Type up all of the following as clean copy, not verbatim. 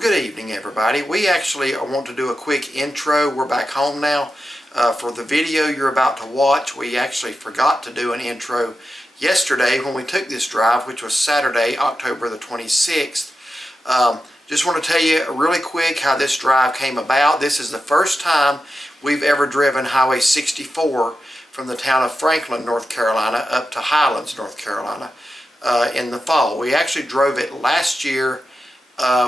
Well, good evening, everybody. We actually want to do a quick intro. We're back home now. For the video you're about to watch, we actually forgot to do an intro yesterday when we took this drive, which was Saturday, October the 26th. Just want to tell you really quick how this drive came about. This is the first time we've ever driven Highway 64 from the town of Franklin, North Carolina, up to Highlands, North Carolina in the fall. We actually drove it last year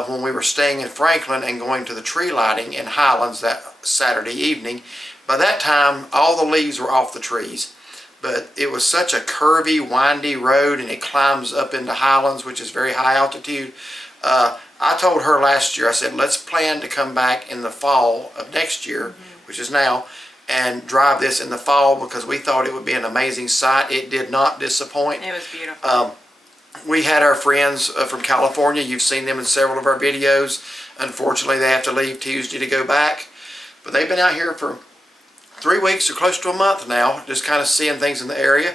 when we were staying in Franklin and going to the tree lighting in Highlands that Saturday evening. By that time, all the leaves were off the trees. But it was such a curvy, windy road, and it climbs up into Highlands, which is very high altitude. I told her last year, I said, let's plan to come back in the fall of next year, which is now, and drive this in the fall because we thought it would be an amazing sight. It did not disappoint. It was beautiful. We had our friends from California. You've seen them in several of our videos. Unfortunately, they have to leave Tuesday to go back. But they've been out here for 3 weeks or close to a month now, just kind of seeing things in the area.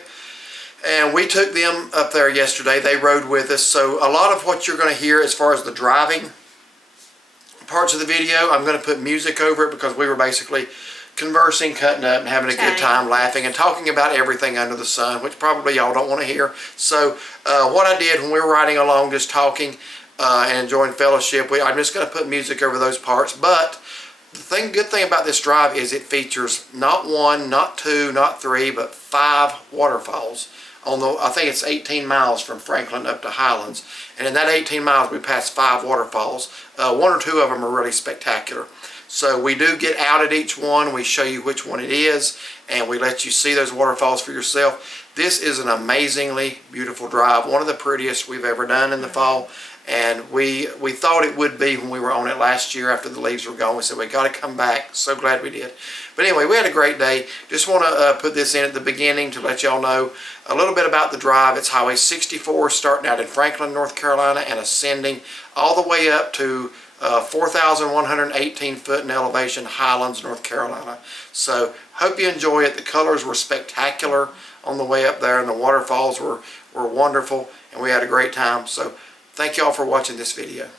And we took them up there yesterday. They rode with us. So a lot of what you're going to hear as far as the driving parts of the video, I'm going to put music over it because we were basically conversing, cutting up, and having a good time, laughing and talking about everything under the sun, which probably y'all don't want to hear. So what I did when we were riding along, just talking and enjoying fellowship, I'm just going to put music over those parts. But the good thing about this drive is it features not one, not two, not three, but 5 waterfalls. I think it's 18 miles from Franklin up to Highlands. And in that 18 miles, we passed 5 waterfalls. 1 or 2 of them are really spectacular. So we do get out at each one, we show you which one it is, and we let you see those waterfalls for yourself. This is an amazingly beautiful drive, one of the prettiest we've ever done in the fall, and we thought it would be when we were on it last year after the leaves were gone. We said, we got to come back. So glad we did. But anyway, we had a great day. Just want to put this in at the beginning to let y'all know a little bit about the drive. It's Highway 64, starting out in Franklin, North Carolina, and ascending all the way up to 4,118 foot in elevation, Highlands, North Carolina. So hope you enjoy it. The colors were spectacular on the way up there, and the waterfalls were wonderful, and we had a great time. So thank y'all for watching this video.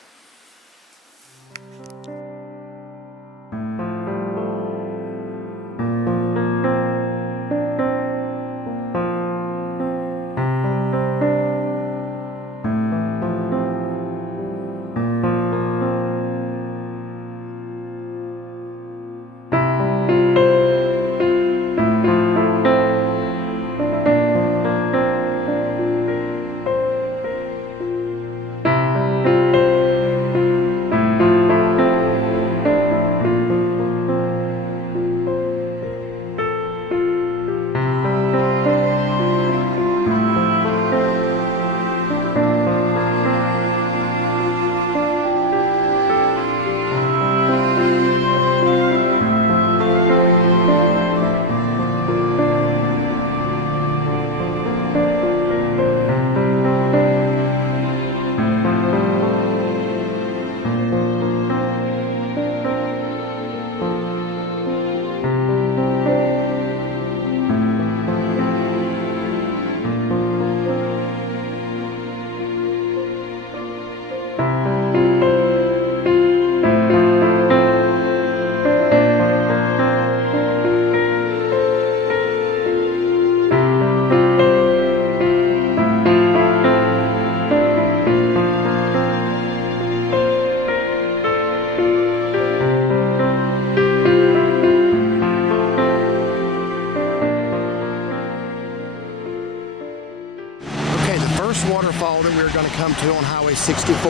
Waterfall that we're going to come to on Highway 64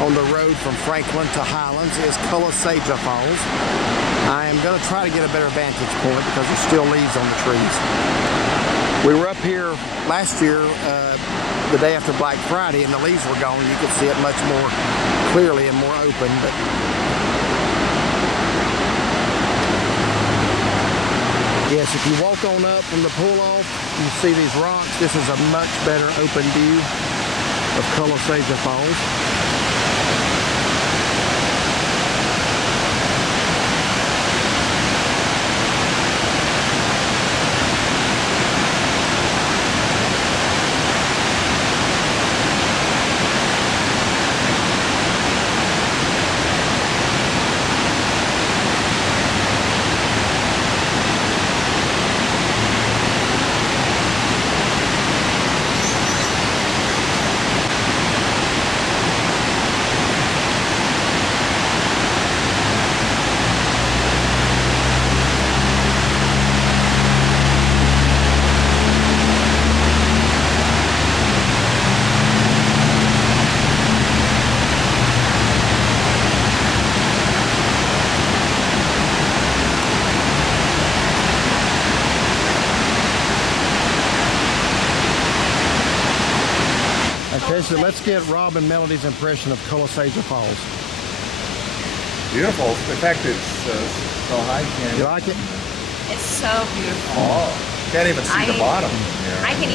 on the road from Franklin to Highlands is Cullasaja Falls. I am going to try to get a better vantage point because there's still leaves on the trees. We were up here last year the day after Black Friday, and the leaves were gone. You could see it much more clearly and more open. But yes, if you walk on up from the pull-off, you see these rocks. This is a much better open view of Cullasaja Falls. get Rob and Melody's impression of Cullasaja Falls. Beautiful. In fact, it's so high. You like it? It's so beautiful. Oh, can't even see the bottom. I can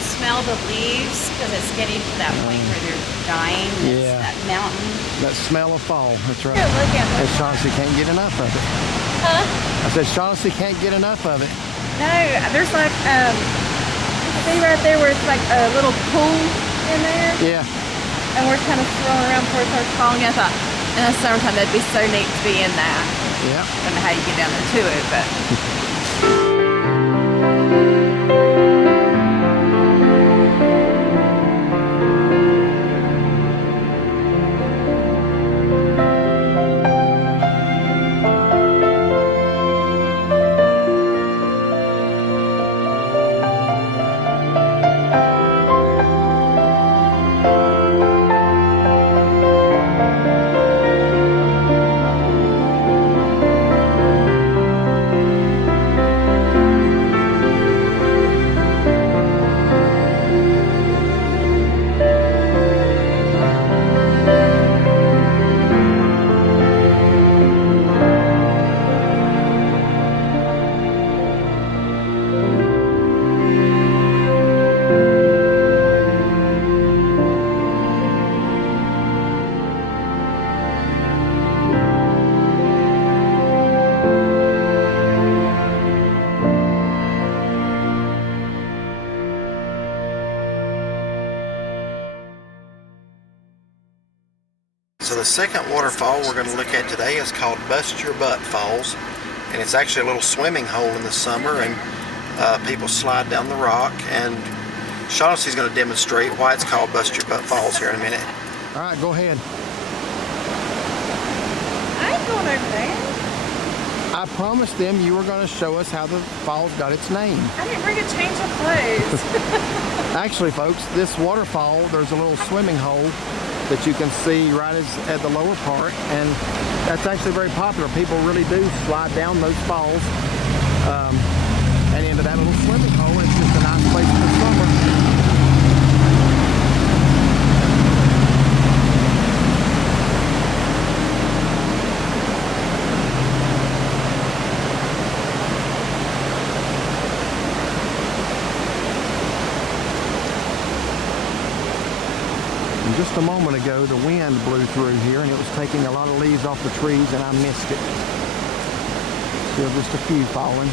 smell the leaves because it's getting to that point where they're dying. Yeah. That mountain. That smell of fall. That's right. Here, look at And it. Shaughnessy can't get enough of it. Huh? I said Shaughnessy can't get enough of it. No, there's like, see right there where it's like a little pool in there? Yeah. And we're kind of swirling around before it starts falling. I thought, in the summertime, that'd be so neat to be in that. Yeah. I don't know how you get down there to it, but. So the second waterfall we're going to look at today is called Bust Your Butt Falls, and it's actually a little swimming hole in the summer, and people slide down the rock, and Shaughnessy's going to demonstrate why it's called Bust Your Butt Falls here in a minute. All right, go ahead. I ain't going over there. I promised them you were going to show us how the falls got its name. I didn't bring a change of clothes. Actually, folks, this waterfall, there's a little swimming hole that you can see right at the lower part, and that's actually very popular. People really do slide down those falls and into that little swimming hole. It's just a nice place in the summer. Just a moment ago, the wind blew through here and it was taking a lot of leaves off the trees, and I missed it. Still just a few falling.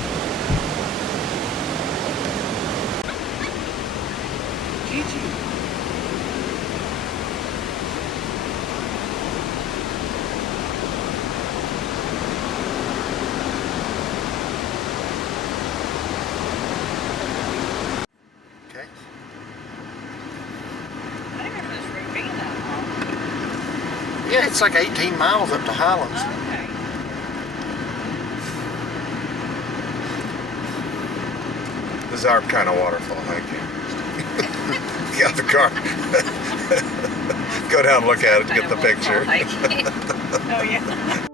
Okay. Yeah, it's like 18 miles up to Highlands. Okay. This is our kind of waterfall. Thank you. Get out the car. Go down and look at it to get the picture. Oh, yeah.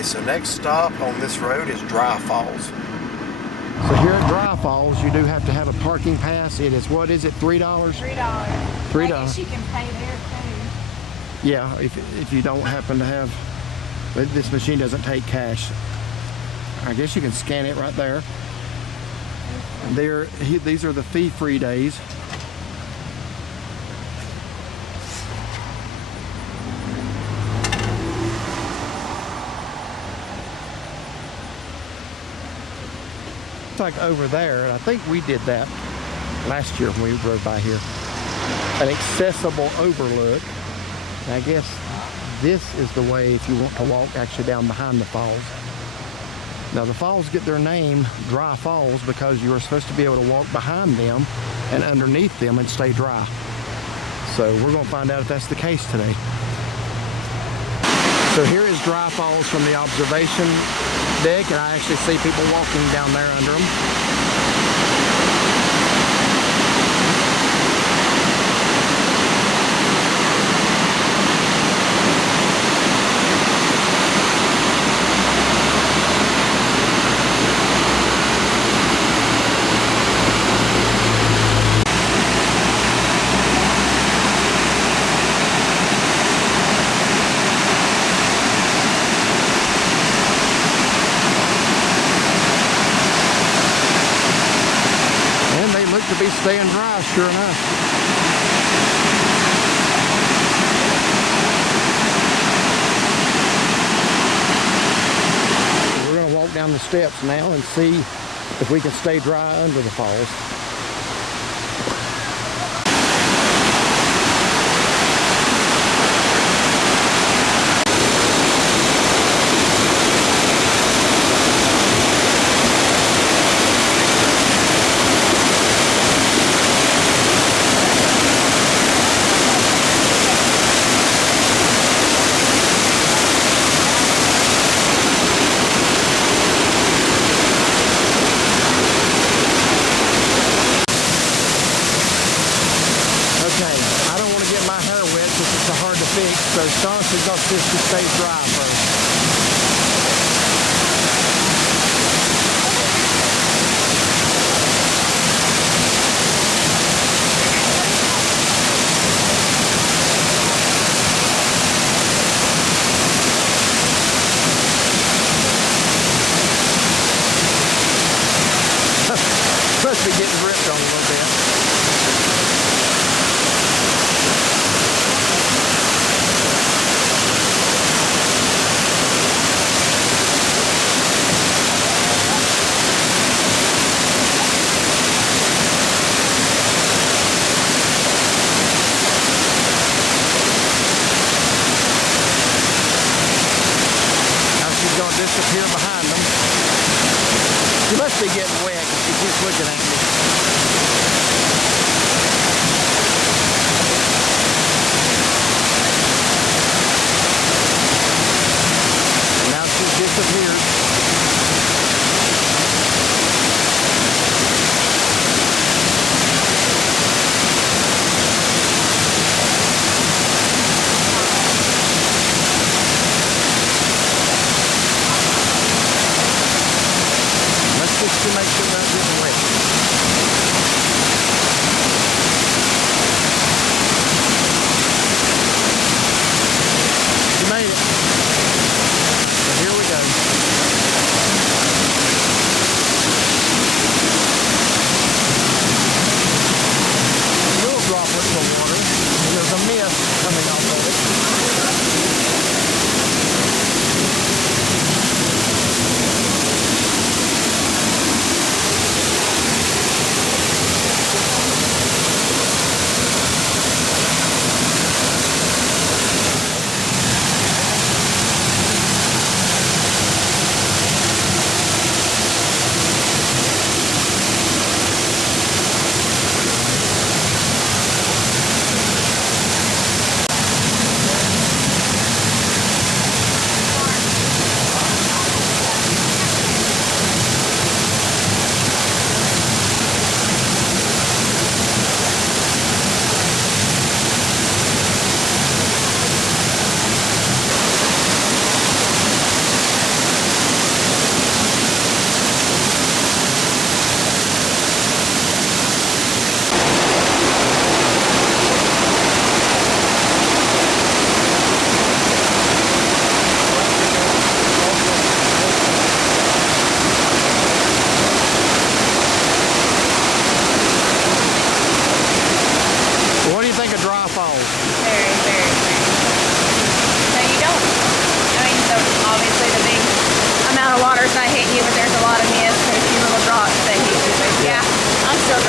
Okay, so next stop on this road is Dry Falls. So here at Dry Falls, you do have to have a parking pass. It is, what is it, $3? $3. $3. I guess you can pay there too. Yeah, if you don't happen to have, but this machine doesn't take cash. I guess you can scan it right there. These are the fee-free days. Like over there, and I think we did that last year when we drove by here, an accessible overlook. And I guess this is the way if you want to walk actually down behind the falls. Now the falls get their name Dry Falls because you are supposed to be able to walk behind them and underneath them and stay dry. So we're going to find out if that's the case today. So here is Dry Falls from the observation deck, and I actually see people walking down there under them. To be staying dry, sure enough. We're going to walk down the steps now and see if we can stay dry under the falls. So staunchly got this to stay dry first. Must be getting ripped on a little bit. Disappear behind them. She must be getting wet because she keeps looking at me. Now she's disappeared. To make sure that doesn't wet.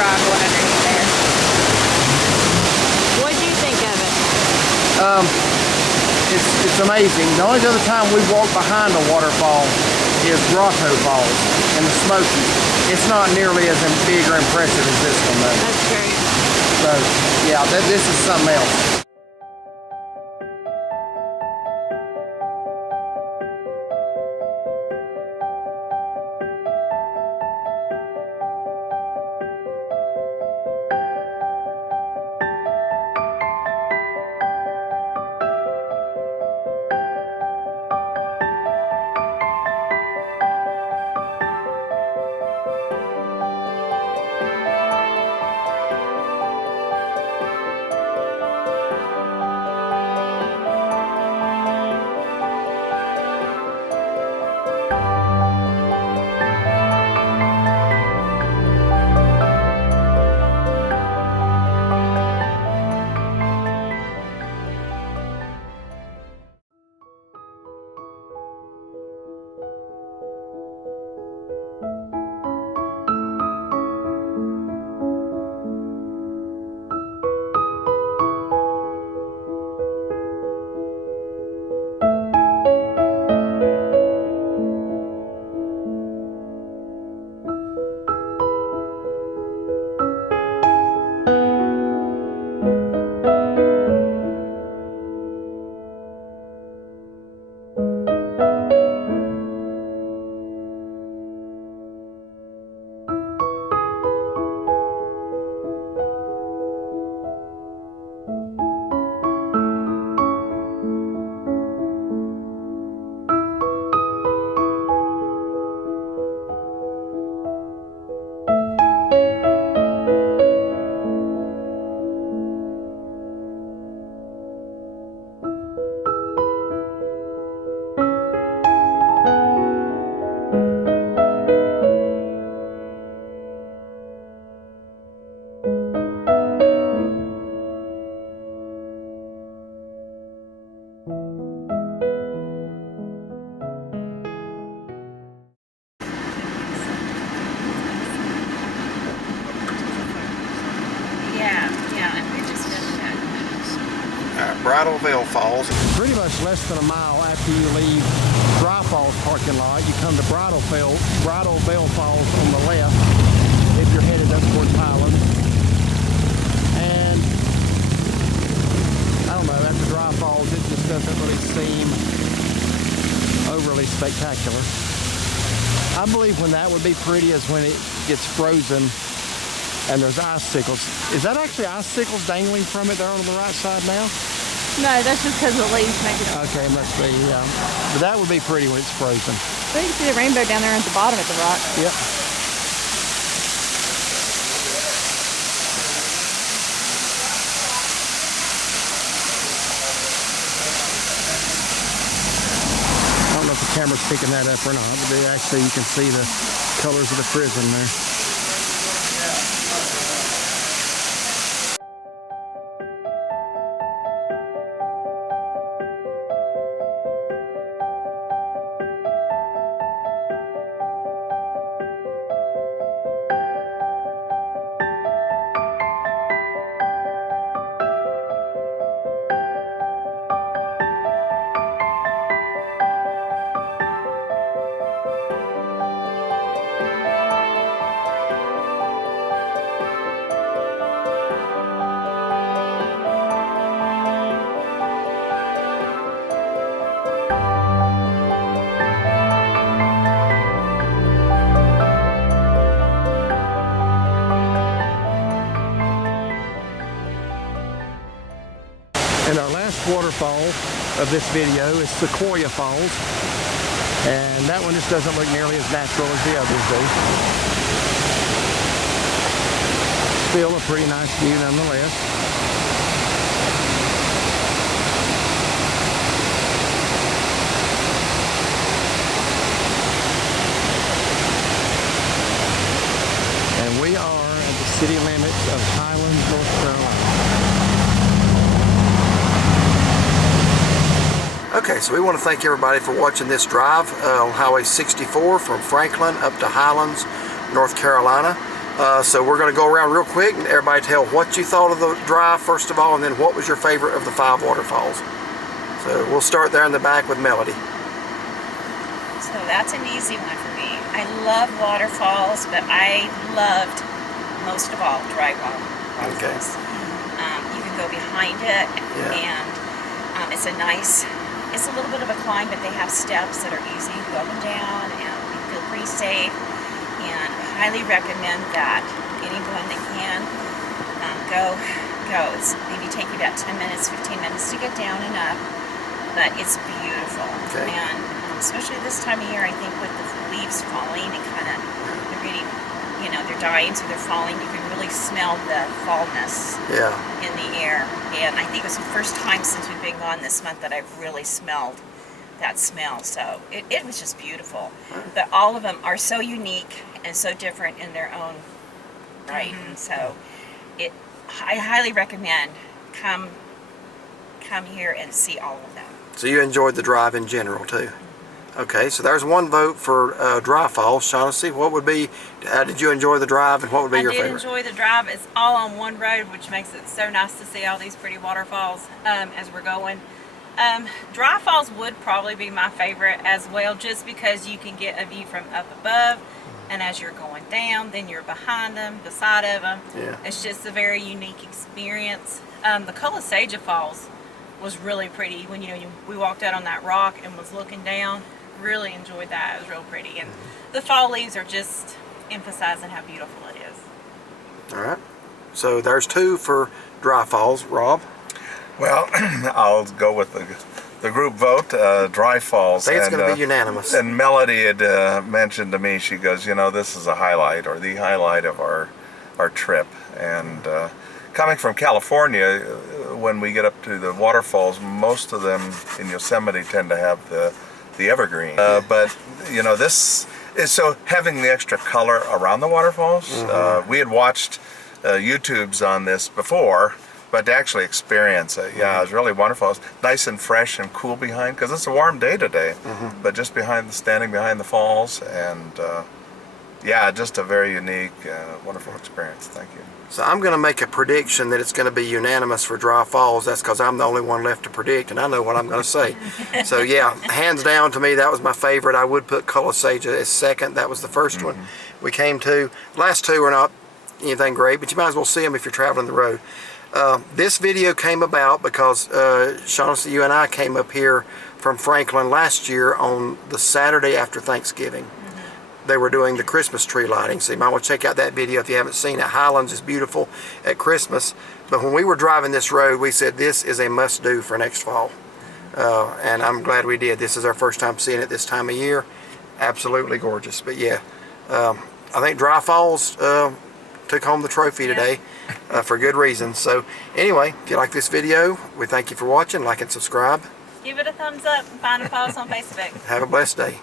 drive going underneath there. What'd you think of it? It's amazing. The only other time we walked behind a waterfall is Grotto Falls in the Smokies. It's not nearly as big or impressive as this one though. That's great. So yeah, this is something else. Bridal Falls. Pretty much less than a mile after you leave Dry Falls parking lot, you come to Bridal Falls on the left if you're headed up towards Highlands. And I don't know, after Dry Falls it just doesn't really seem overly spectacular. I believe when that would be pretty is when it gets frozen and there's icicles. Is that actually icicles dangling from it there on the right side now? No, that's just because the leaves make it. Okay, must be, yeah. But that would be pretty when it's frozen. But you can see the rainbow down there at the bottom of the rock. Yep. I don't know if the camera's picking that up or not, but actually you can see the colors of the prison there. And our last waterfall of this video is Sequoia Falls. And that one just doesn't look nearly as natural as the others do. Still a pretty nice view nonetheless. And we are at the city limits of Highlands, North Carolina. Okay, so we want to thank everybody for watching this drive on Highway 64 from Franklin up to Highlands, North Carolina. So we're going to go around real quick and everybody tell what you thought of the drive first of all, and then what was your favorite of the 5 waterfalls. So we'll start there in the back with Melody. So that's an easy one for me. I love waterfalls, but I loved most of all dry waterfalls. Okay. You can go behind it, Yeah. and it's a little bit of a climb, but they have steps that are easy to go up and down, and you feel pretty safe. And I highly recommend that anyone that can go. It's maybe take you about 10 minutes, 15 minutes to get down and up, but it's beautiful. Okay. And especially this time of year, I think with the leaves falling, and they're getting, they're dying, so they're falling. You can really smell the fallness in the air. And I think it was the first time since we've been gone this month that I've really smelled that smell. So it was just beautiful. But all of them are so unique and so different in their own right. And so I highly recommend come here and see all of them. So you enjoyed the drive in general too? Okay, so there's one vote for Dry Falls. Shaughnessy, what would be, did you enjoy the drive, and what would be your favorite? I did enjoy the drive. It's all on one road, which makes it so nice to see all these pretty waterfalls as we're going. Dry Falls would probably be my favorite as well, just because you can get a view from up above, and as you're going down, then you're behind them, beside of them. Yeah. It's just a very unique experience. The Cullasaja Falls was really pretty when we walked out on that rock and was looking down. Really enjoyed that. It was real pretty, and the fall leaves are just emphasizing how beautiful it is. All right, so there's 2 for Dry Falls. Rob? Well, I'll go with the group vote, Dry Falls. I think it's going to be unanimous. And Melody had mentioned to me, she goes, this is a highlight, or the highlight of our trip. And coming from California, when we get up to the waterfalls, most of them in Yosemite tend to have the evergreen. But this is, so having the extra color around the waterfalls. We had watched YouTubes on this before, but to actually experience it, it was really wonderful. It's nice and fresh and cool behind, because it's a warm day today, but just standing behind the falls, and just a very unique, wonderful experience. Thank you. So I'm going to make a prediction that it's going to be unanimous for Dry Falls. That's because I'm the only one left to predict, and I know what I'm going to say. So yeah, hands down to me, that was my favorite. I would put Cullasaja as second. That was the first one we came to. Last 2 are not anything great, but you might as well see them if you're traveling the road. This video came about because Shaughnessy, you and I came up here from Franklin last year on the Saturday after Thanksgiving. They were doing the Christmas tree lighting, so you might want to check out that video if you haven't seen it. Highlands is beautiful at Christmas, but when we were driving this road, we said this is a must-do for next fall, and I'm glad we did. This is our first time seeing it this time of year. Absolutely gorgeous. But yeah, I think Dry Falls took home the trophy today for good reasons. So anyway, if you like this video, we thank you for watching. Like and subscribe. Give it a thumbs up and find and follow us on Facebook. Have a blessed day.